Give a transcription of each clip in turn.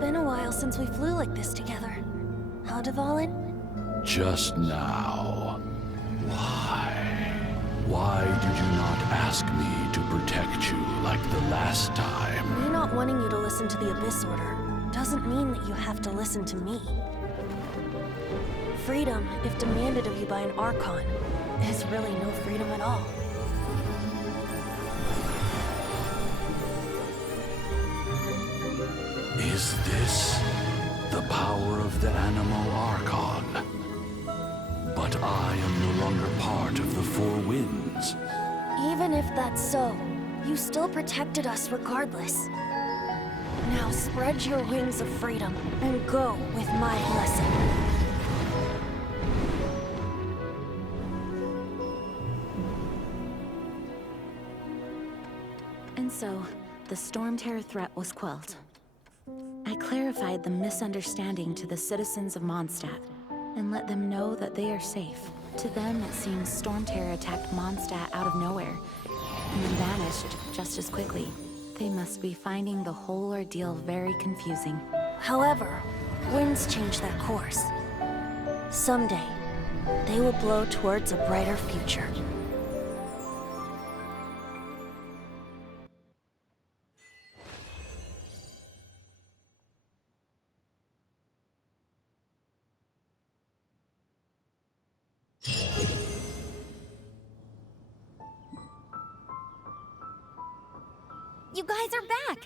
been a while since we flew like this together. Huh, Dvalin? Just now. Why? Why did you not ask me to protect you like the last time? Me not wanting you to listen to the Abyss Order doesn't mean that you have to listen to me. Freedom, if demanded of you by an Archon, is really no freedom at all. Is this the power of the Animal Archon? But I am no longer part of the Four Winds. Even if that's so, you still protected us regardless. Now spread your wings of freedom and go with my blessing. And so, the Storm Terror threat was quelled. I clarified the misunderstanding to the citizens of Mondstadt, and let them know that they are safe. To them, it seems Storm Terror attacked Mondstadt out of nowhere, and then vanished just as quickly. They must be finding the whole ordeal very confusing. However, winds change their course. Someday, they will blow towards a brighter future. You guys are back!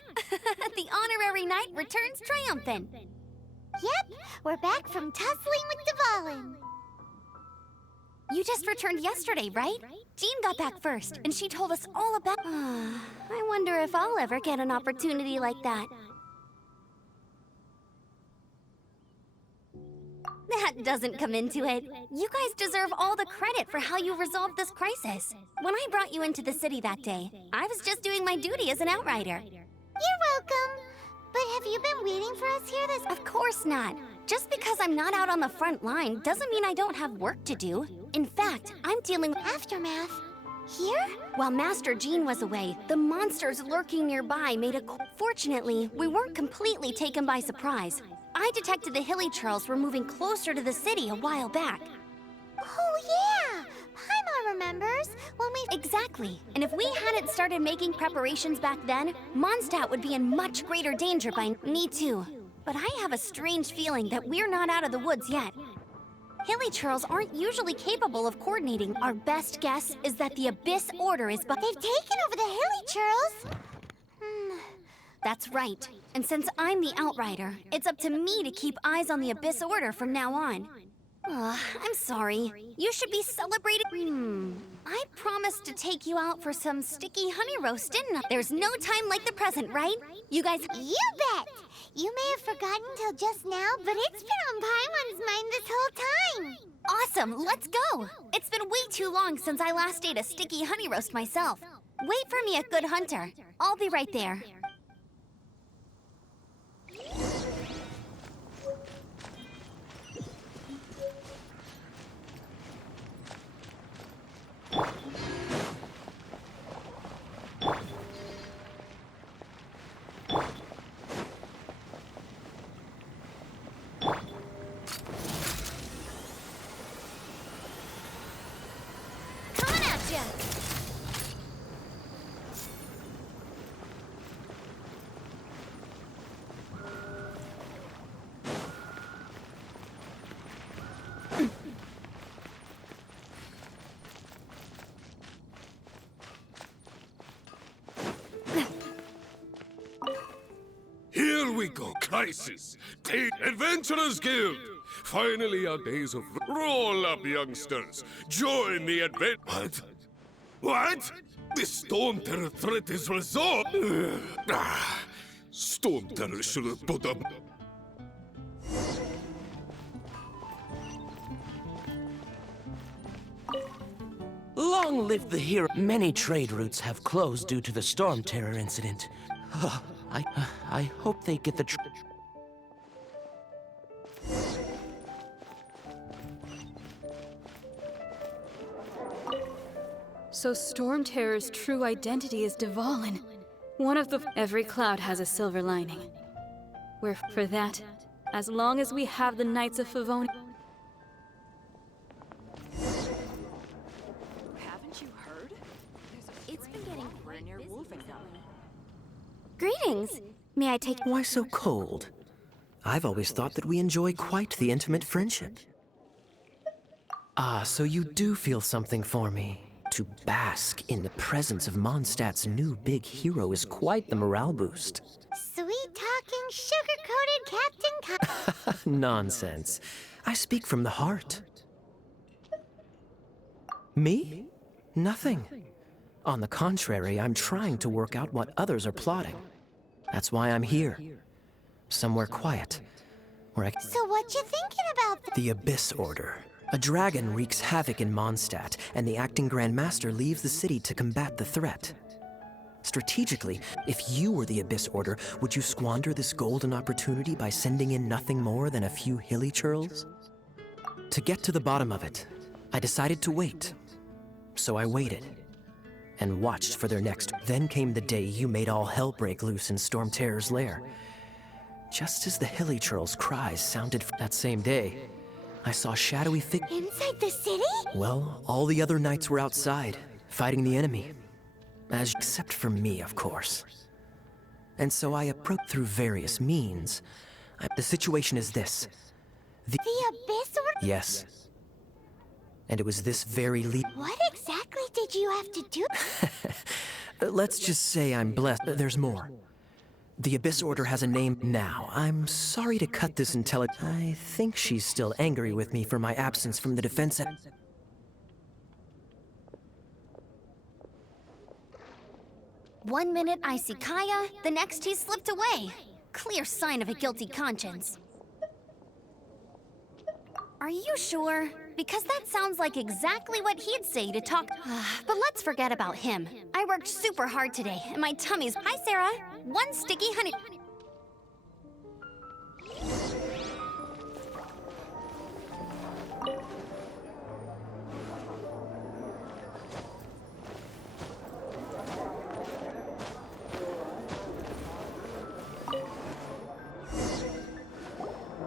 The honorary knight returns triumphant. Yep, we're back from tussling with Dvalin. You just returned yesterday, right? Jean got back first, and she told us all about... I wonder if I'll ever get an opportunity like that. That doesn't come into it. You guys deserve all the credit for how you resolved this crisis. When I brought you into the city that day, I was just doing my duty as an outrider. You're welcome. But have you been waiting for us here this... Of course not. Just because I'm not out on the front line doesn't mean I don't have work to do. In fact, I'm dealing with aftermath. Here? While Master Jean was away, the monsters lurking nearby made a... Fortunately, we weren't completely taken by surprise. I detected the Hilly Churls were moving closer to the city a while back. Oh yeah! Paimon remembers when we... Exactly. And if we hadn't started making preparations back then, Mondstadt would be in much greater danger by... Me too. But I have a strange feeling that we're not out of the woods yet. Hilly Churls aren't usually capable of coordinating. Our best guess is that the Abyss Order is... They've taken over the Hilly Churls! That's right. And since I'm the Outrider, it's up to me to keep eyes on the Abyss Order from now on. I'm sorry. You should be celebrating... I promised to take you out for some sticky honey roast, didn't I? There's no time like the present, right? You guys... You bet! You may have forgotten till just now, but it's been on Paimon's mind this whole time! Awesome, let's go! It's been way too long since I last ate a sticky honey roast myself. Wait for me at Good Hunter. I'll be right there. Coming at ya! Here we go, crisis. Take Adventurers Guild. Finally, our days of roll up, youngsters. Join the advent. What? What? The Storm Terror threat is resolved. Storm Terror should have put up. Long live the hero. Many trade routes have closed due to the Storm Terror incident. I hope they get the So Storm Terror's true identity is Dvalin. One of the... Every cloud has a silver lining. We're for that. As long as we have the Knights of Favonius. Haven't you heard? It's been getting quite busy. Greetings. May I take... Why so cold? I've always thought that we enjoy quite the intimate friendship. Ah, so you do feel something for me. To bask in the presence of Mondstadt's new big hero is quite the morale boost. Sweet-talking, sugar-coated Captain Nonsense. I speak from the heart. Me? Nothing. On the contrary, I'm trying to work out what others are plotting. That's why I'm here. Somewhere quiet, where I... So what you thinking about The Abyss Order. A dragon wreaks havoc in Mondstadt, and the acting Grand Master leaves the city to combat the threat. Strategically, if you were the Abyss Order, would you squander this golden opportunity by sending in nothing more than a few hilly churls? To get to the bottom of it, I decided to wait. So I waited, and watched for their next. Then came the day you made all hell break loose in Storm Terror's lair. Just as the hilly churls' cries sounded that same day, I saw shadowy figures. inside the city? Well, all the other knights were outside, fighting the enemy. Except for me, of course. And so I approached through various means. The situation is this. The Abyss Order? Yes. And it was this very What exactly did you have to do? Let's just say I'm blessed. There's more. The Abyss Order has a name now. I'm sorry to cut this I think she's still angry with me for my absence from the defense. 1 minute I see Kaya, the next he slipped away. Clear sign of a guilty conscience. Are you sure? Because that sounds like exactly what he'd say to talk. But let's forget about him. I worked super hard today, and my tummy's... Hi, Sarah. One sticky honey...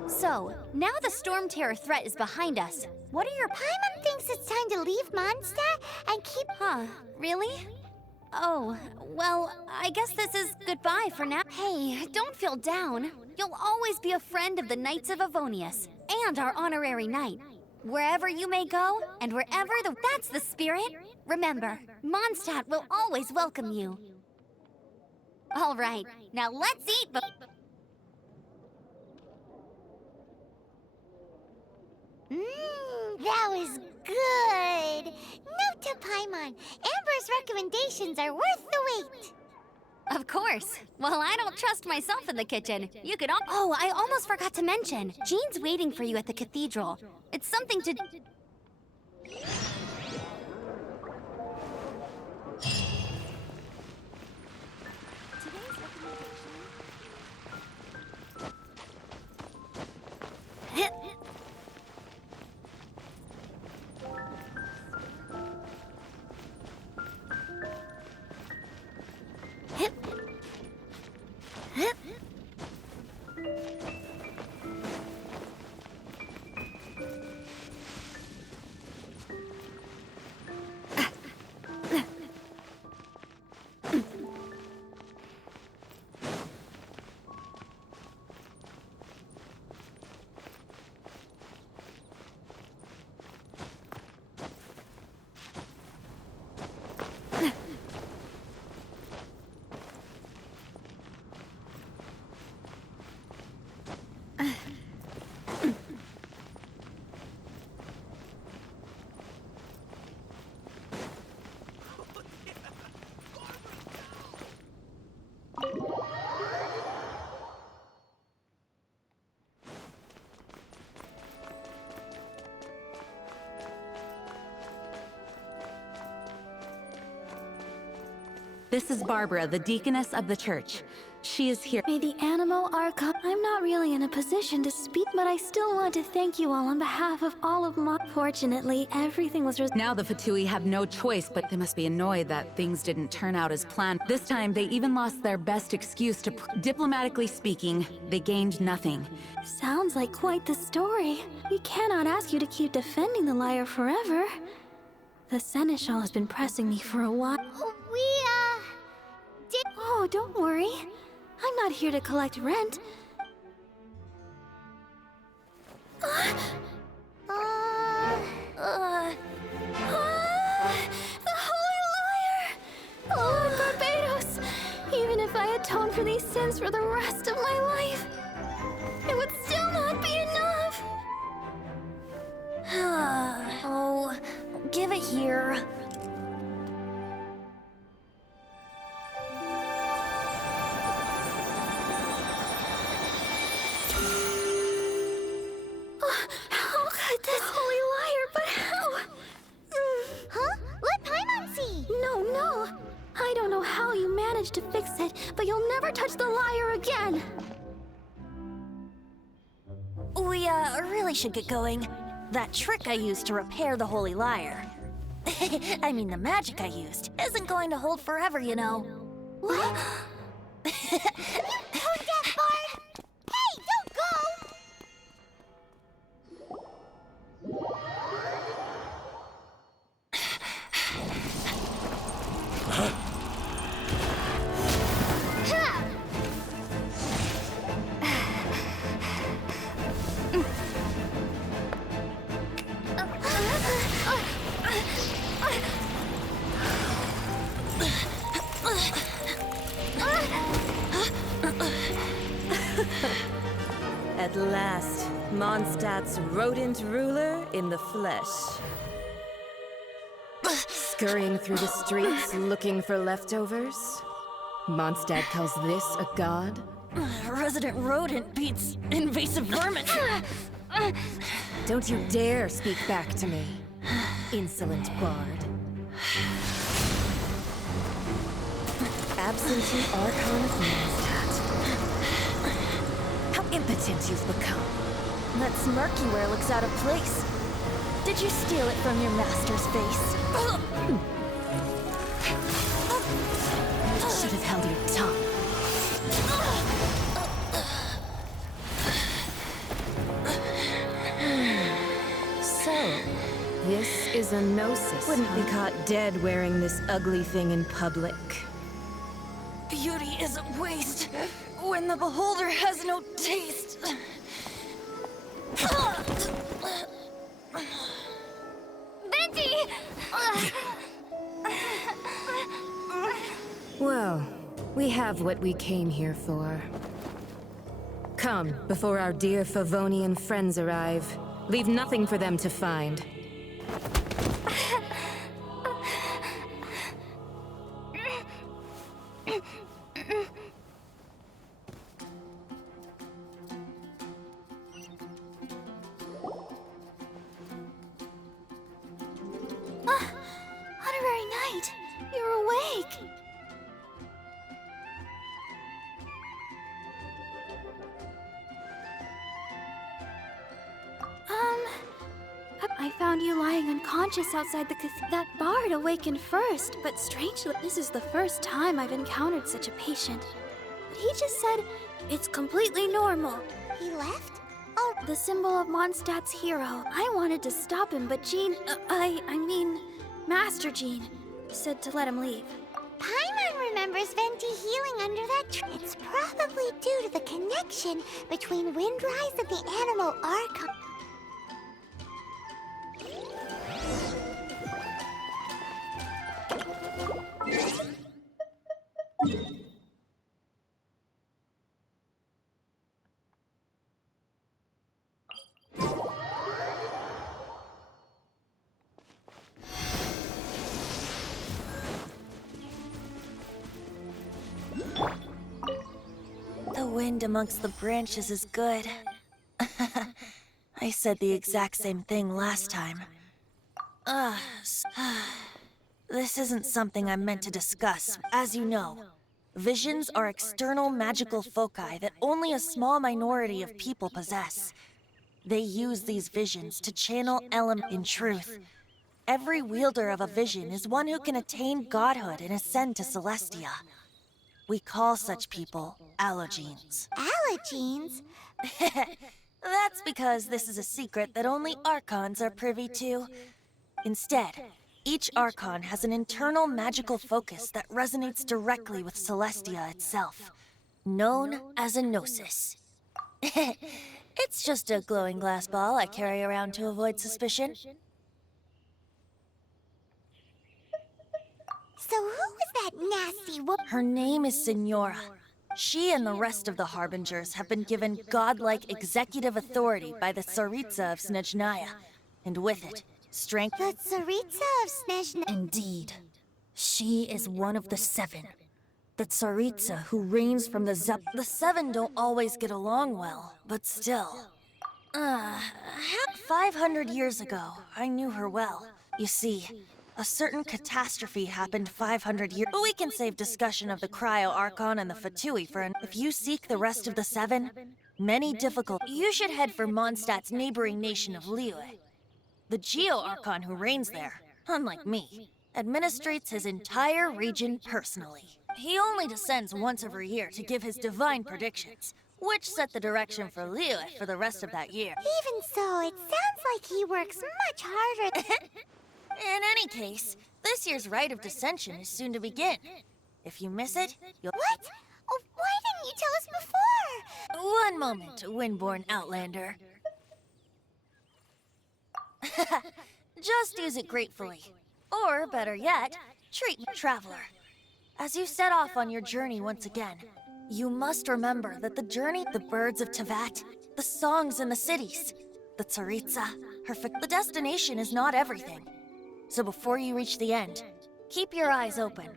So, now the Storm Terror threat is behind us. What are your... Paimon thinks it's time to leave Mondstadt and keep... Huh, really? Oh, well, I guess this is goodbye for now. Hey, don't feel down. You'll always be a friend of the Knights of Avonius, and our honorary knight. Wherever you may go, and wherever that's the spirit. Remember, Mondstadt will always welcome you. All right, now let's eat, that was good. Note to Paimon, Amber's recommendations are worth the wait. Of course. Well, I don't trust myself in the kitchen. You could Oh, I almost forgot to mention. Jean's waiting for you at the cathedral. It's something to... This is Barbara, the deaconess of the church. She is here. May the animal archive. I'm not really in a position to speak, but I still want to thank you all on behalf of all of my. Fortunately, everything was. Now the Fatui have no choice, but they must be annoyed that things didn't turn out as planned. This time, they even lost their best excuse to. Diplomatically speaking, they gained nothing. Sounds like quite the story. We cannot ask you to keep defending the liar forever. The Seneschal has been pressing me for a while. Oh, don't worry. I'm not here to collect rent. The Holy Liar! Lord Barbados! Even if I atone for these sins for the rest of my life, it would still not be enough! Oh, give it here. How could this Holy Liar, but how? Huh? Let Paimon see! No. I don't know how you managed to fix it, but you'll never touch the liar again. We, really should get going. That trick I used to repair the Holy Liar. I mean, the magic I used isn't going to hold forever, you know. What? Tone deaf, Bard! Hey, don't go! At last, Mondstadt's rodent ruler in the flesh. Scurrying through the streets looking for leftovers? Mondstadt calls this a god? Resident rodent beats invasive vermin. Don't you dare speak back to me, insolent bard. Absentee Archon of Mondstadt. How impotent you've become. That smirky wear looks out of place. Did you steal it from your master's face? Should have held your tongue. So, this is a gnosis. Wouldn't be caught dead wearing this ugly thing in public. Beauty is a waste when the beholder has no taste. Venti! Well, we have what we came here for. Come, before our dear Favonian friends arrive. Leave nothing for them to find. Honorary Knight, you're awake. I found you lying unconscious outside the That bard awakened first, but strangely, this is the first time I've encountered such a patient. But he just said, it's completely normal. He left? Oh, the symbol of Mondstadt's hero. I wanted to stop him, but Jean, I mean, Master Jean, said to let him leave. Paimon remembers Venti healing under that tree. It's probably due to the connection between Windrise and the animal Archon. The wind amongst the branches is good. I said the exact same thing last time. This isn't something I'm meant to discuss. As you know, visions are external magical foci that only a small minority of people possess. They use these visions to channel element in truth. Every wielder of a vision is one who can attain godhood and ascend to Celestia. We call such people allogenes. Allogenes? That's because this is a secret that only Archons are privy to. Instead, each Archon has an internal magical focus that resonates directly with Celestia itself, known as a gnosis. It's just a glowing glass ball I carry around to avoid suspicion. So who was that nasty woman? Her name is Signora. She and the rest of the Harbingers have been given godlike executive authority by the Tsaritsa of Snezhnaya, and with it, strength. The Tsaritsa of Snezhnaya. Indeed. She is one of the seven. The Tsaritsa who reigns from the Zep. The seven don't always get along well, but still. 500 years ago, I knew her well. You see, a certain catastrophe happened 500 years. But we can save discussion of the Cryo Archon and the Fatui for if you seek the rest of the seven, many difficult. You should head for Mondstadt's neighboring nation of Liyue. The Geo Archon who reigns there, unlike me, administrates his entire region personally. He only descends once every year to give his divine predictions, which set the direction for Liyue for the rest of that year. Even so, it sounds like he works much harder. In any case, this year's Rite of Dissension is soon to begin. If you miss it, you'll— What? Oh, why didn't you tell us before? One moment, Windborn Outlander. Just use it gratefully. Or, better yet, treat me, Traveler. As you set off on your journey once again, you must remember that the journey, the birds of Tevat, the songs in the cities, the Tsaritsa, the destination is not everything. So before you reach the end, keep your eyes open.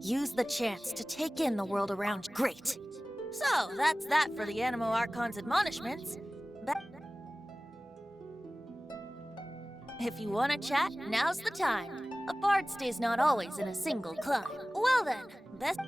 Use the chance to take in the world around you. Great! So, that's that for the Animo Archon's admonishments. If you want to chat, now's the time. A bard stays not always in a single climb. Well then, best...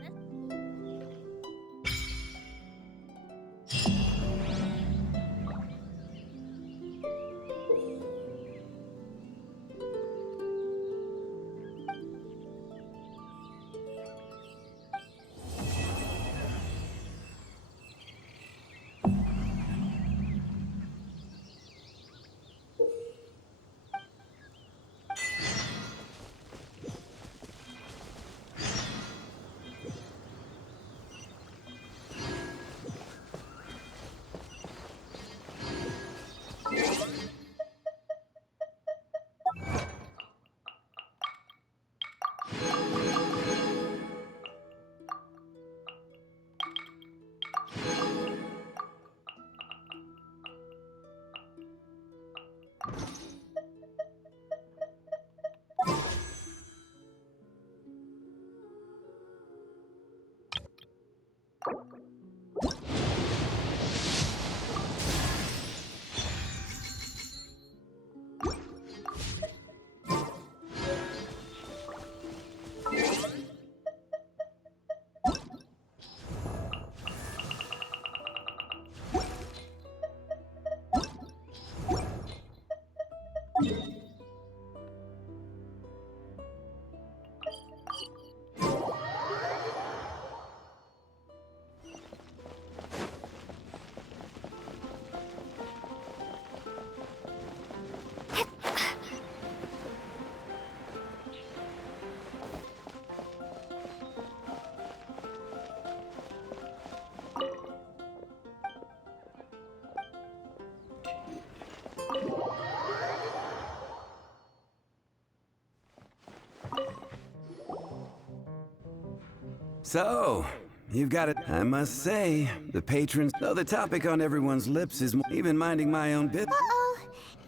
So, you've got it. I must say, the patrons, though the topic on everyone's lips is even minding my own bit. Uh-oh.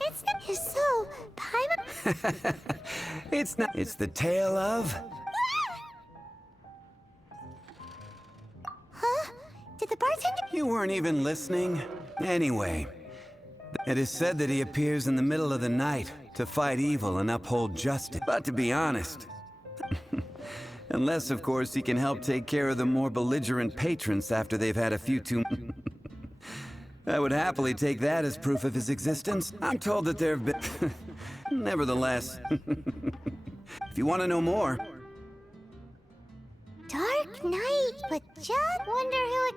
It's so... It's not... It's the tale of... Huh? Did the bartender... You weren't even listening. Anyway, it is said that he appears in the middle of the night to fight evil and uphold justice. But to be honest, Unless, of course, he can help take care of the more belligerent patrons after they've had a few too... I would happily take that as proof of his existence. I'm told that there have been... Nevertheless... If you want to know more... Dark night, but just wonder who it...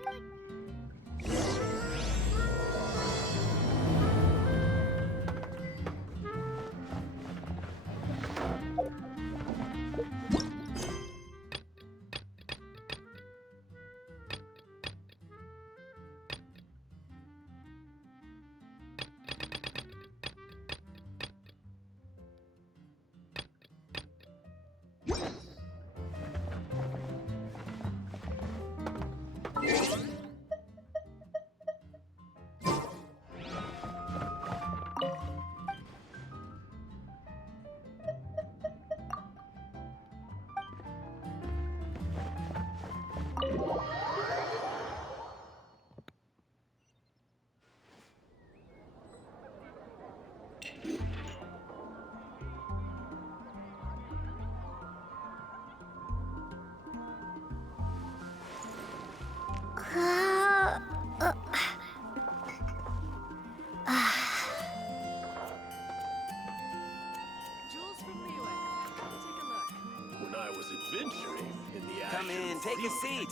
When I was adventuring in the Come in, take a seat.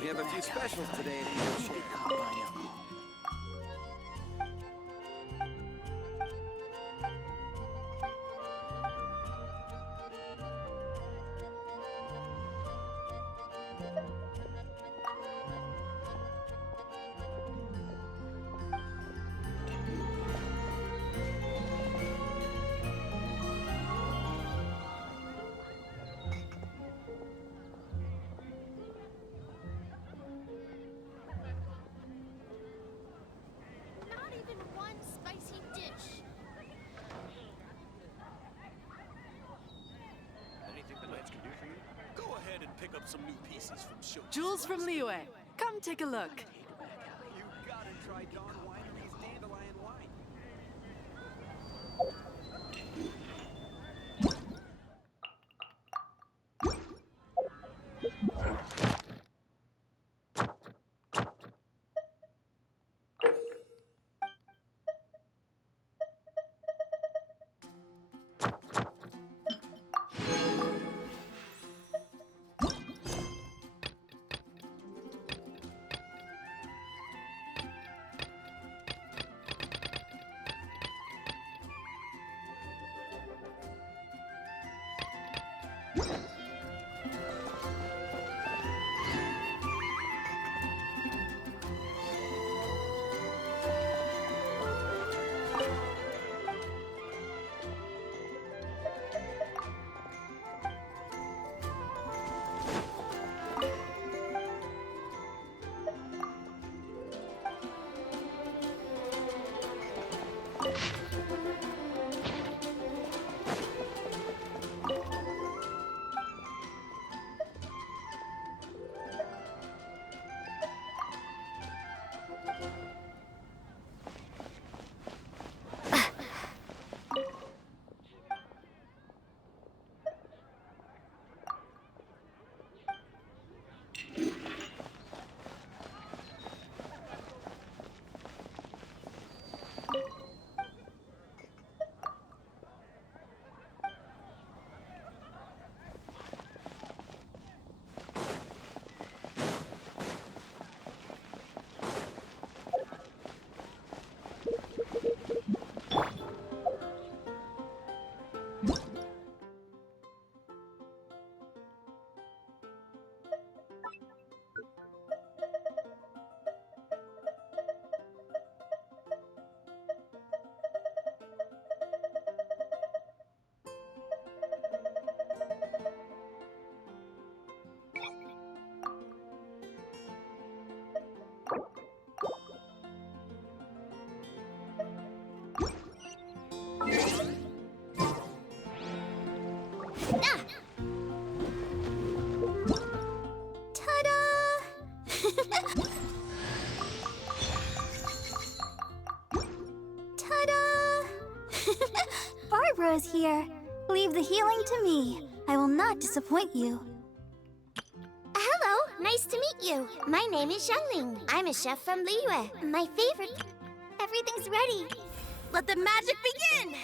We have a few specials today to share. Pick up some new pieces from show. Jules from Liyue. Come take a look. You gotta try Dawn Winery's dandelion wine. Barbara's here. Leave the healing to me. I will not disappoint you. Hello, nice to meet you. My name is Xiangling. I'm a chef from Liyue. My favorite... Everything's ready. Let the magic begin!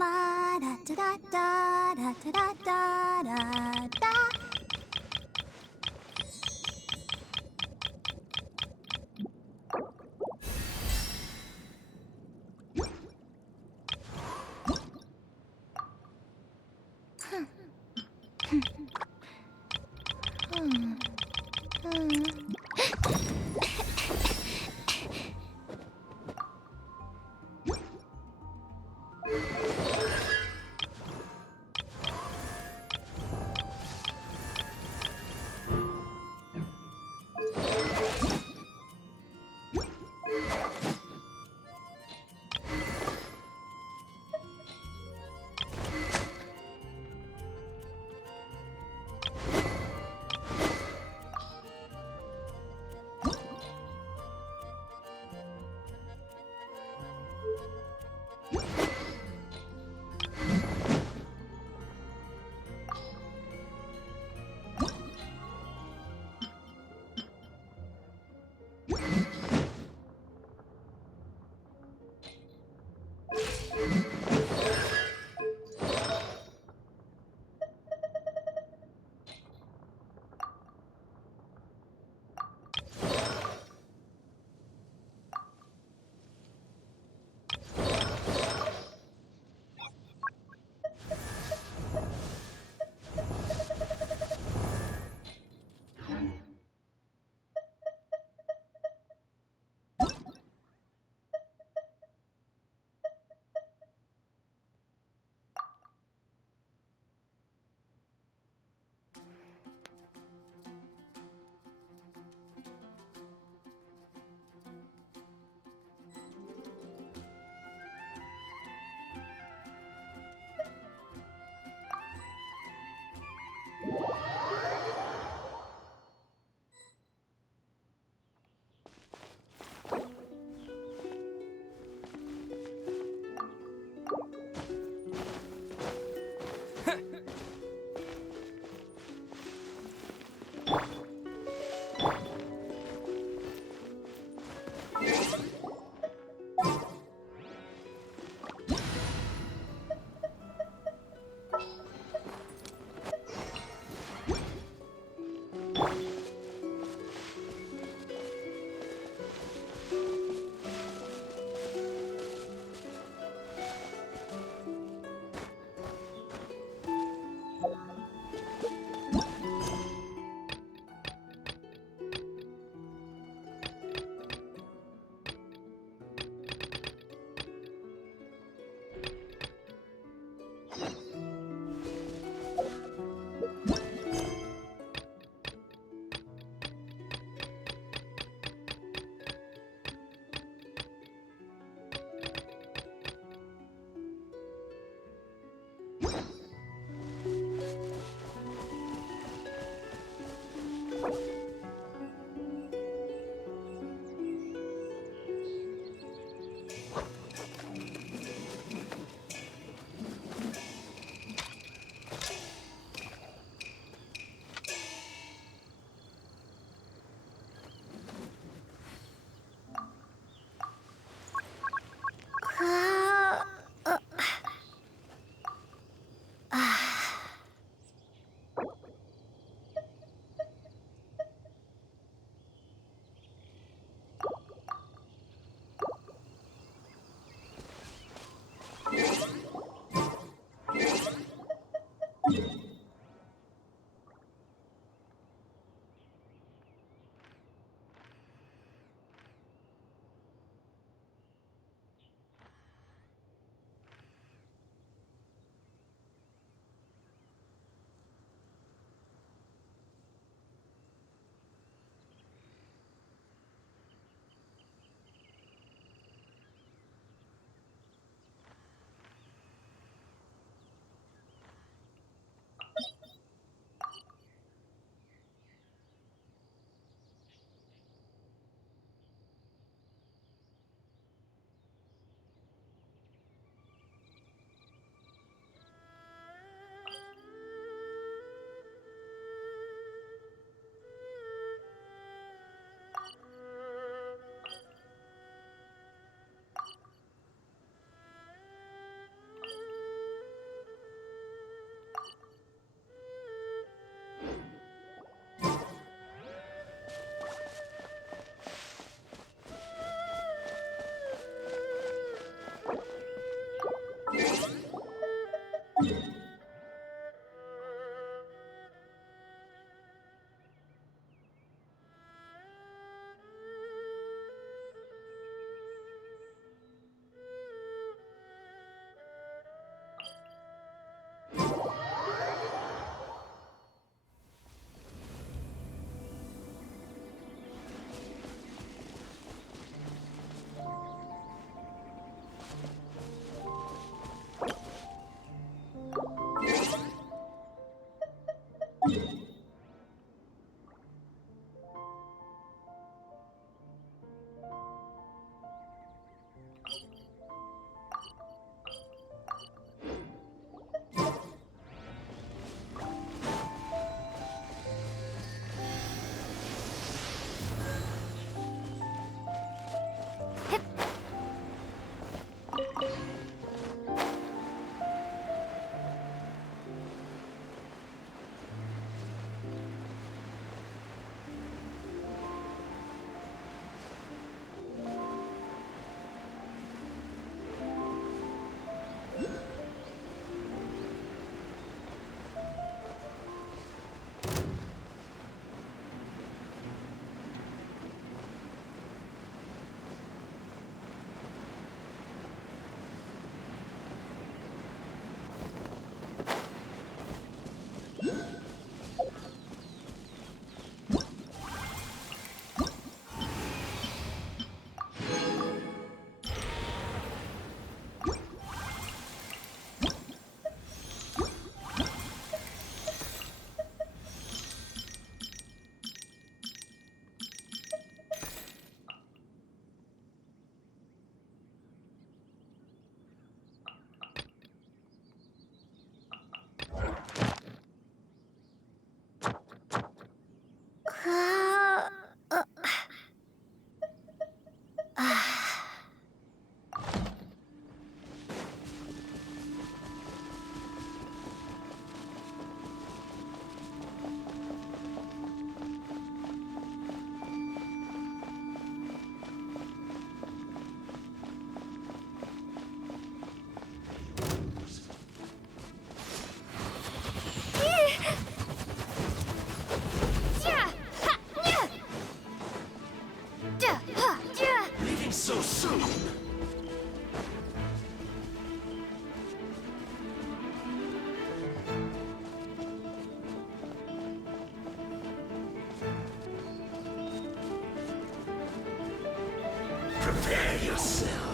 La da da da da da da da da da. Leaving so soon! Prepare yourself.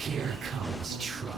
Here comes trouble.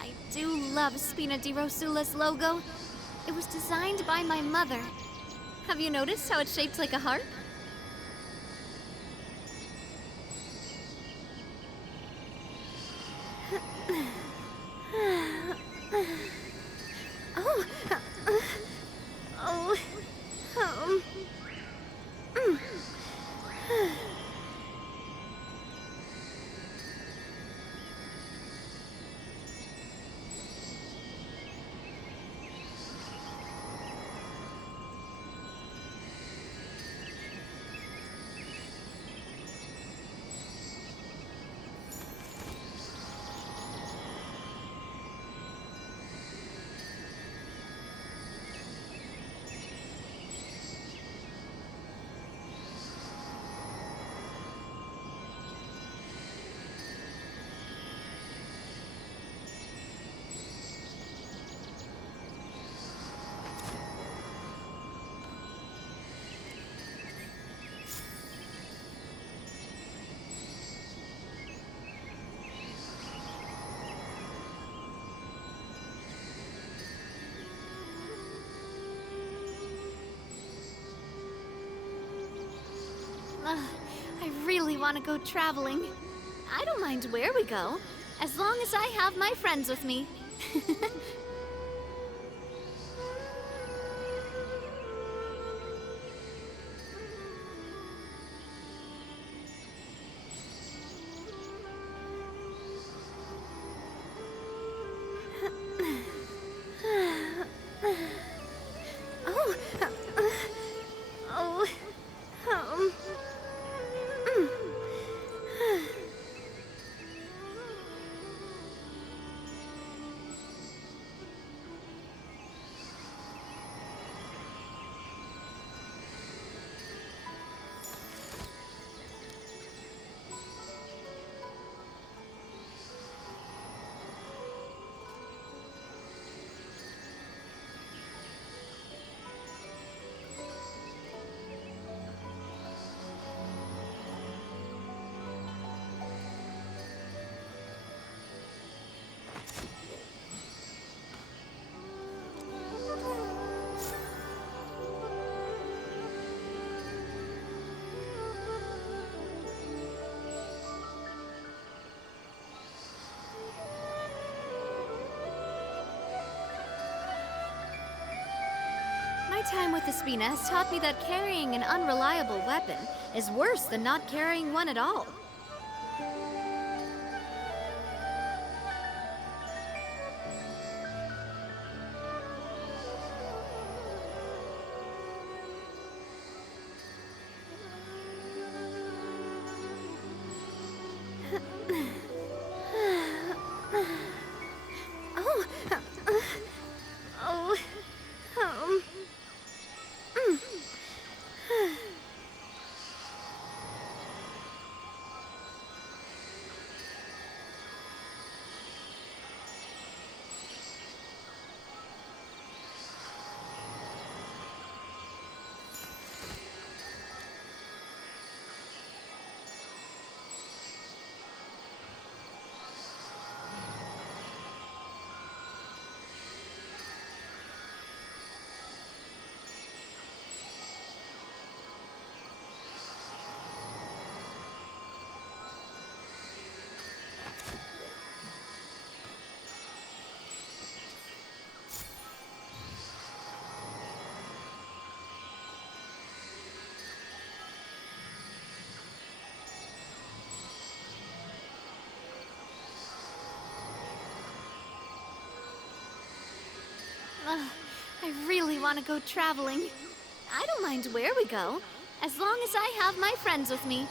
I do love Spina di Rosula's logo. It was designed by my mother. Have you noticed how it's shaped like a heart? Oh. Oh. I really want to go traveling. I don't mind where we go, as long as I have my friends with me. Oh, oh, um, My time with Espina has taught me that carrying an unreliable weapon is worse than not carrying one at all. Oh, oh, I really want to go traveling. I don't mind where we go, as long as I have my friends with me.